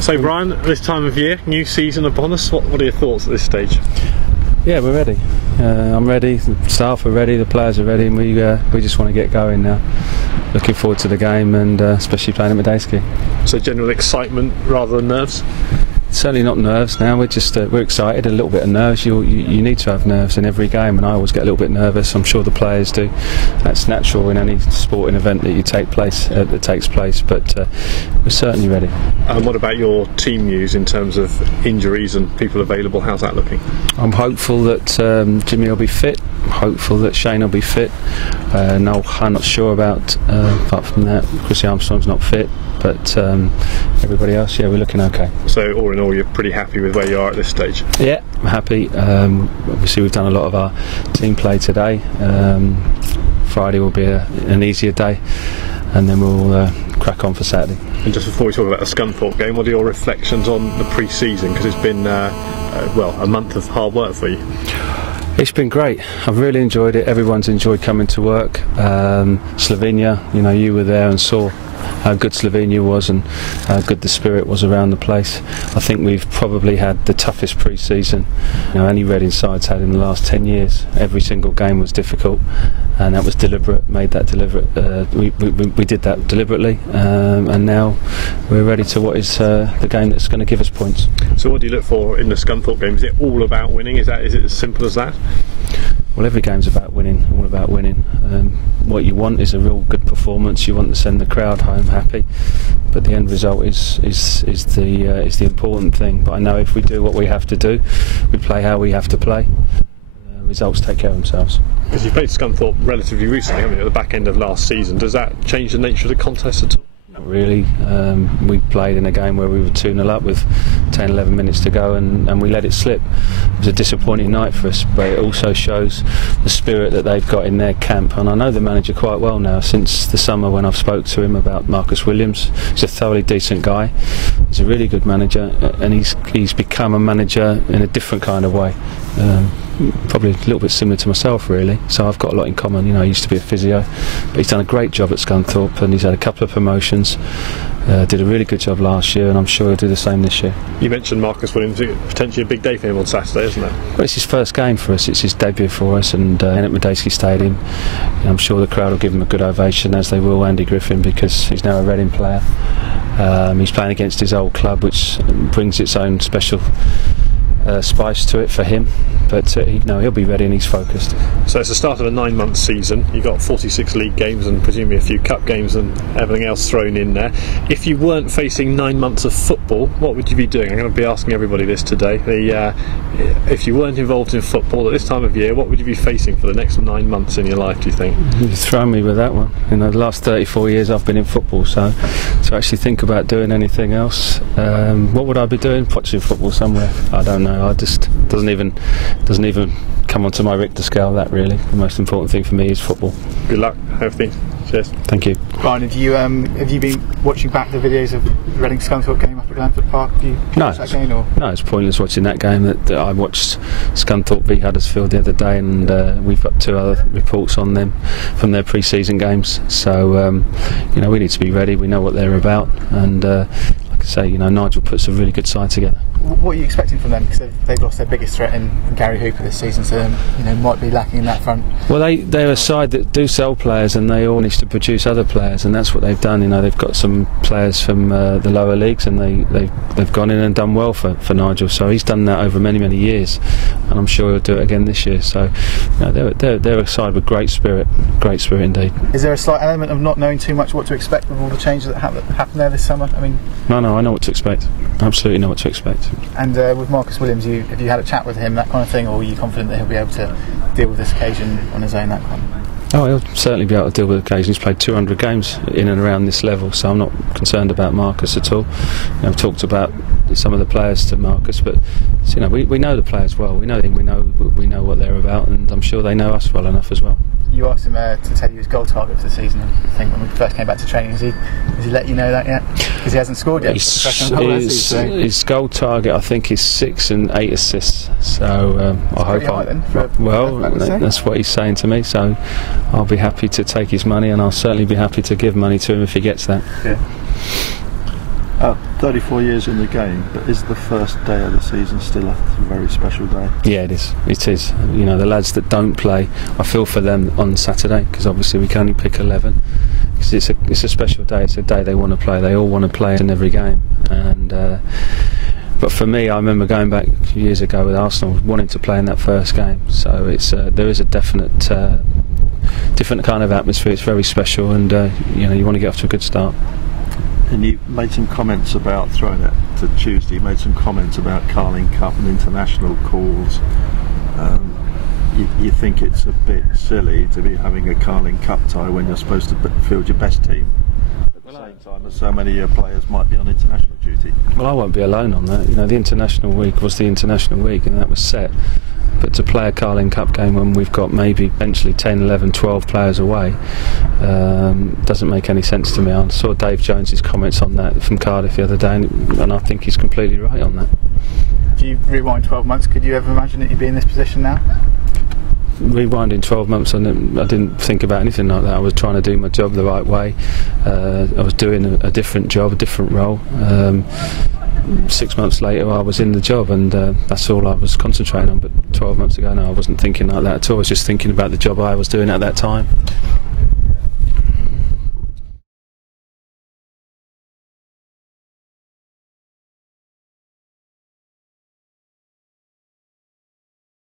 So Brian, this time of year, new season upon us, what are your thoughts at this stage? Yeah, we're ready. I'm ready, the staff are ready, the players are ready, and we just want to get going now. Looking forward to the game, and especially playing at Medeski. So general excitement rather than nerves? Certainly not nerves now. We're just we're excited. A little bit of nerves. You need to have nerves in every game, and I always get a little bit nervous. I'm sure the players do. That's natural in any sporting event that takes place. But we're certainly ready. And what about your team news in terms of injuries and people available? How's that looking? I'm hopeful that Jimmy will be fit. I'm hopeful that Shane will be fit. No, I'm not sure about. Apart from that, Chrissy Armstrong's not fit. But everybody else, yeah, we're looking okay. So all in all, you're pretty happy with where you are at this stage? Yeah, I'm happy. Obviously we've done a lot of our team play today. Friday will be an easier day, and then we'll crack on for Saturday. And just before we talk about the Scunthorpe game, what are your reflections on the pre-season? Because it's been, well, a month of hard work for you. It's been great. I've really enjoyed it. Everyone's enjoyed coming to work. Slovenia, you were there and saw how good Slovenia was and how good the spirit was around the place. I think we've probably had the toughest pre-season any Reading side's had in the last 10 years. Every single game was difficult, and that was deliberate. Made that deliberate. We did that deliberately, and now we're ready to what is the game that's going to give us points. So what do you look for in the Scunthorpe game? Is it all about winning? Is it as simple as that? Well, every game's about winning, all about winning. What you want is a real good performance. You want to send the crowd home happy, but the end result is the important thing. But I know if we do what we have to do, we play how we have to play, results take care of themselves. Because you played Scunthorpe relatively recently, haven't you, at the back end of last season. Does that change the nature of the contest at all? Not really. We played in a game where we were 2-0 up with 10-11 minutes to go, and we let it slip. It was a disappointing night for us, but it also shows the spirit that they've got in their camp. And I know the manager quite well now since the summer when I've spoke to him about Marcus Williams. He's a thoroughly decent guy. He's a really good manager, and he's become a manager in a different kind of way. Probably a little bit similar to myself, really. So I've got a lot in common. I used to be a physio, but he's done a great job at Scunthorpe, and he's had a couple of promotions. Did a really good job last year, and I'm sure he'll do the same this year. You mentioned Marcus Williams, potentially a big day for him on Saturday, isn't it? Well, it's his first game for us. It's his debut for us, and at Medeski Stadium. I'm sure the crowd will give him a good ovation, as they will Andy Griffin, because he's now a Reading player. He's playing against his old club, which brings its own special spice to it for him, but he'll be ready and he's focused. So it's the start of a 9-month season. You've got 46 league games and presumably a few cup games and everything else thrown in there. If you weren't facing 9 months of football, what would you be doing? I'm going to be asking everybody this today. If you weren't involved in football at this time of year, what would you be facing for the next 9 months in your life, do you think? You've thrown me with that one. The last 34 years I've been in football, so to actually think about doing anything else, what would I be doing? Watching football somewhere? I don't know. I just doesn't even come onto my Richter scale. That really, the most important thing for me is football. Good luck. Everything. Cheers. Thank you. Brian, have you been watching back the videos of the Reading Scunthorpe game up at Glanford Park? Have you watched that game? Or? No, it's pointless watching that game. That I watched Scunthorpe v Huddersfield the other day, and we've got 2 other reports on them from their pre-season games. So we need to be ready. We know what they're about, and like I say, Nigel puts a really good side together. What are you expecting from them? Because they've lost their biggest threat in Gary Hooper this season, so might be lacking in that front. Well, they're a side that do sell players, and they all need to produce other players, and that's what they've done. They've got some players from the lower leagues, and they've gone in and done well for Nigel. So he's done that over many years, and I'm sure he'll do it again this year. So they're a side with great spirit indeed. Is there a slight element of not knowing too much what to expect with all the changes that happened there this summer? No, I know what to expect. Absolutely know what to expect. And with Marcus Williams, have you had a chat with him, that kind of thing, or are you confident that he'll be able to deal with this occasion on his own, that kind of? Oh, he'll certainly be able to deal with the occasion. He's played 200 games in and around this level, so I'm not concerned about Marcus at all. I've talked about some of the players to Marcus, but we know the players well. We know them. We know what they're about, and I'm sure they know us well enough as well. You asked him to tell you his goal target for the season. I think when we first came back to training, has he let you know that yet? Because he hasn't scored yet. His goal target, I think, is 6 and 8 assists. So I hope that's what he's saying to me. So I'll be happy to take his money, and I'll certainly be happy to give money to him if he gets that. Yeah. 34 years in the game, but is the first day of the season still a very special day? Yeah, it is. It is. You know, the lads that don't play, I feel for them on Saturday, because obviously we can only pick 11. Because it's a special day. It's a day they want to play. They all want to play in every game. And but for me, I remember going back years ago with Arsenal, wanting to play in that first game. So it's there is a definite different kind of atmosphere. It's very special, and you know, you want to get off to a good start. And you made some comments about, throwing it to Tuesday, you made some comments about Carling Cup and international calls. You think it's a bit silly to be having a Carling Cup tie when you're supposed to field your best team at the same time as so many of your players might be on international duty? Well, I won't be alone on that. You know, the international week was the international week, and that was set. But to play a Carling Cup game when we've got maybe eventually 10, 11, 12 players away doesn't make any sense to me. I saw Dave Jones's comments on that from Cardiff the other day, and I think he's completely right on that. If you rewind 12 months, could you ever imagine that you'd be in this position now? Rewinding 12 months, I didn't think about anything like that. I was trying to do my job the right way. I was doing a different job, a different role. 6 months later I was in the job, and that's all I was concentrating on. But 12 months ago, no, I wasn't thinking like that at all. I was just thinking about the job I was doing at that time.